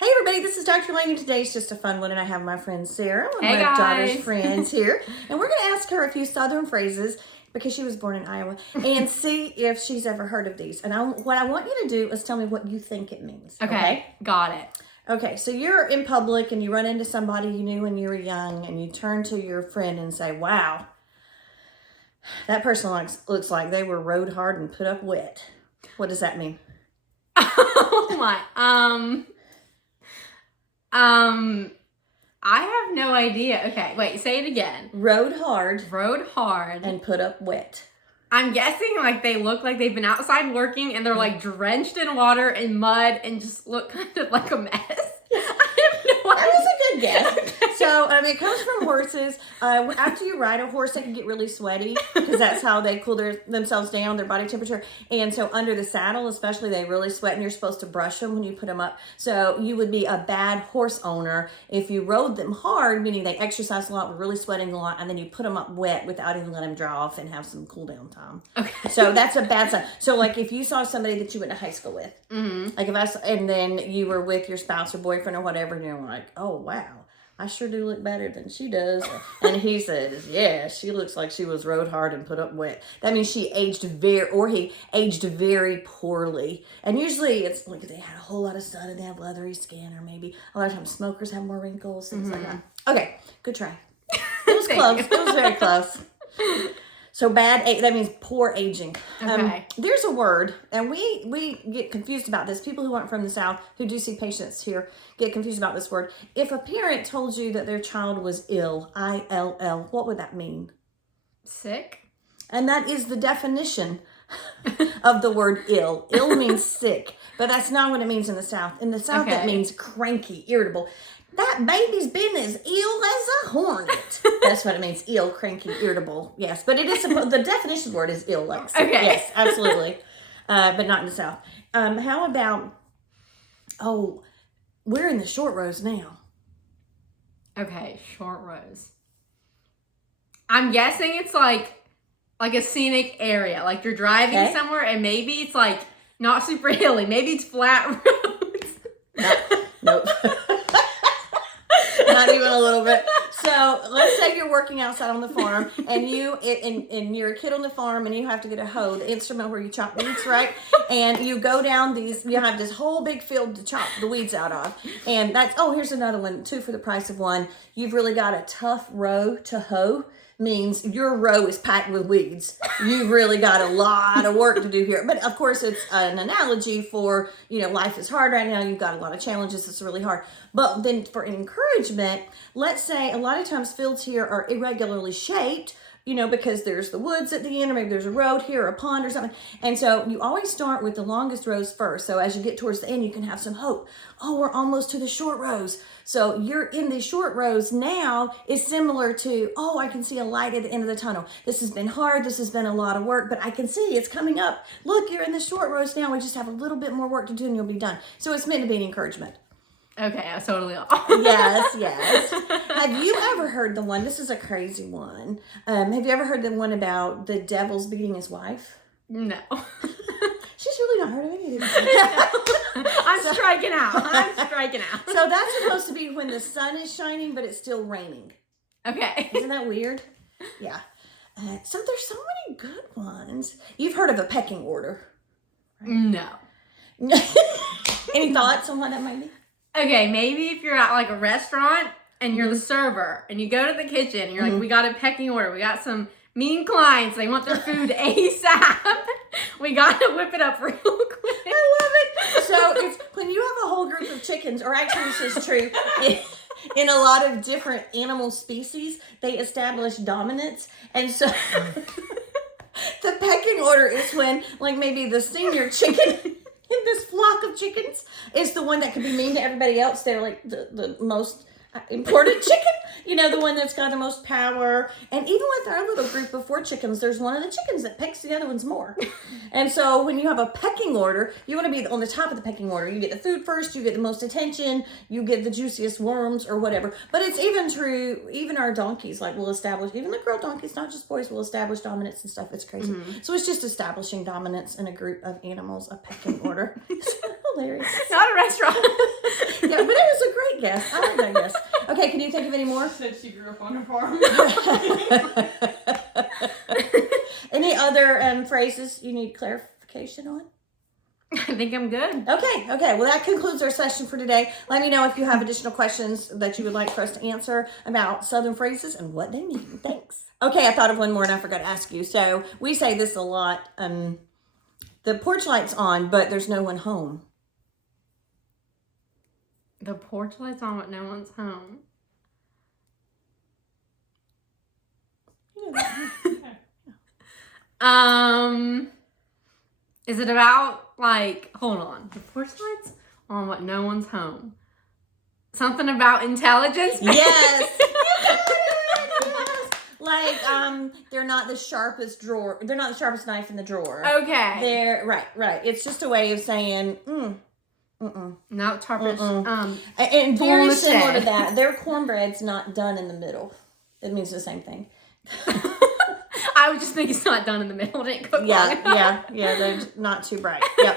Hey everybody, this is Dr. Lane, and today's just a fun one, and I have my friend Sarah, one of Hey my guys. daughter's friends here, and we're going to ask her a few Southern phrases because she was born in Iowa, and see if she's ever heard of these. And what I want you to do is tell me what you think it means. Okay, got it. Okay, so you're in public and you run into somebody you knew when you were young, and you turn to your friend and say, "Wow, that person looks like they were rode hard and put up wet." What does that mean? Oh my. I have no idea. Okay, wait, say it again. Rode hard Rode hard. and put up wet. I'm guessing like they look like they've been outside working and they're like drenched in water and mud and just look kind of like a mess. I have no idea. That was a good guess. Okay. So, it comes from horses. After you ride a horse, they can get really sweaty because that's how they cool themselves down, their body temperature. And so under the saddle, especially, they really sweat, and you're supposed to brush them when you put them up. So you would be a bad horse owner if you rode them hard, meaning they exercise a lot, were really sweating a lot, and then you put them up wet without even letting them dry off and have some cool down time. Okay. So that's a bad sign. So like if you saw somebody that you went to high school with, Mm-hmm. like and then you were with your spouse or boyfriend or whatever, and you're like, "Oh wow, I sure do look better than she does," and he says, "Yeah, she looks like she was rode hard and put up wet." That means he aged very poorly. And usually it's like they had a whole lot of sun and they have leathery skin, or maybe a lot of times smokers have more wrinkles, things like that. Okay, good try. It was close. you. It was very close. So that means poor aging. Okay. There's a word, and we get confused about this. People who aren't from the South, who do see patients here, get confused about this word. If a parent told you that their child was ill, I-L-L, what would that mean? Sick? And that is the definition of the word ill. Ill means sick, but that's not what it means in the South. In the South, that Okay. means cranky, irritable. That baby's been as ill as a hornet. That's what it means. Ill, cranky, irritable. Yes, but it is the definition of the word is ill. Like Okay. Yes, absolutely. But not in the South. How about? Oh, we're in the short rows now. Okay, short rows. I'm guessing it's like a scenic area. Like you're driving Okay. somewhere and maybe it's like not super hilly. Maybe it's flat roads. Nope. Not even a little bit. So let's say you're working outside on the farm, and you're a kid on the farm, and you have to get a hoe, the instrument where you chop weeds, right? And you go down you have this whole big field to chop the weeds out of. And here's another one, 2 for the price of 1. You've really got a tough row to hoe. Means your row is packed with weeds. You've really got a lot of work to do here. But of course, it's an analogy for, life is hard right now. You've got a lot of challenges. It's really hard. But then for encouragement, let's say a lot of times fields here are irregularly shaped, because there's the woods at the end, or maybe there's a road here or a pond or something. And so you always start with the longest rows first. So as you get towards the end, you can have some hope. Oh, we're almost to the short rows. So you're in the short rows now is similar to, oh, I can see a light at the end of the tunnel. This has been hard. This has been a lot of work, but I can see it's coming up. Look, you're in the short rows now. We just have a little bit more work to do and you'll be done. So it's meant to be an encouragement. Okay, I totally off. Yes. Have you ever heard the one? This is a crazy one. Have you ever heard the one about the devil's beating his wife? No. She's really not heard of any of these. I'm striking out. So that's supposed to be when the sun is shining, but it's still raining. Okay. Isn't that weird? Yeah. So there's so many good ones. You've heard of a pecking order. No. Any thoughts on what that might be? Okay, maybe if you're at like a restaurant and you're the server and you go to the kitchen and you're like, we got a pecking order. We got some mean clients. They want their food ASAP. We got to whip it up real quick. I love it. So it's when you have a whole group of chickens, or actually this is true in a lot of different animal species, they establish dominance. And so the pecking order is when, like, maybe the senior chicken in this flock of chickens is the one that could be mean to everybody else. They're like the most important chicken, the one that's got the most power. And even with our little group of 4 chickens, there's one of the chickens that pecks the other ones more. And so when you have a pecking order, you want to be on the top of the pecking order. You get the food first, you get the most attention, you get the juiciest worms or whatever. But it's even true, even our donkeys, like, will establish, even the girl donkeys, not just boys, will establish dominance and stuff. It's crazy. So it's just establishing dominance in a group of animals, a pecking order. Hilarious. Not a restaurant. Yeah, but it was a great guess. I like that guess. Okay, can you think of any more? Said she grew up on a farm. Any other phrases you need clarification on? I think I'm good. Okay. Well, that concludes our session for today. Let me know if you have additional questions that you would like for us to answer about Southern phrases and what they mean. Thanks. Okay, I thought of one more and I forgot to ask you. So we say this a lot. The porch light's on, but there's no one home. The porch light's on, but no one's home. Is it about like, hold on, the porch lights on, but no one's home? Something about intelligence? Yes. Like, they're not the sharpest drawer. They're not the sharpest knife in the drawer. Okay. They're right. It's just a way of saying, Not sharpish. and very the similar shed. to that. Their cornbread's not done in the middle. It means the same thing. I would just think it's not done in the middle. Didn't cook long enough. Yeah. They're not too bright. Yep.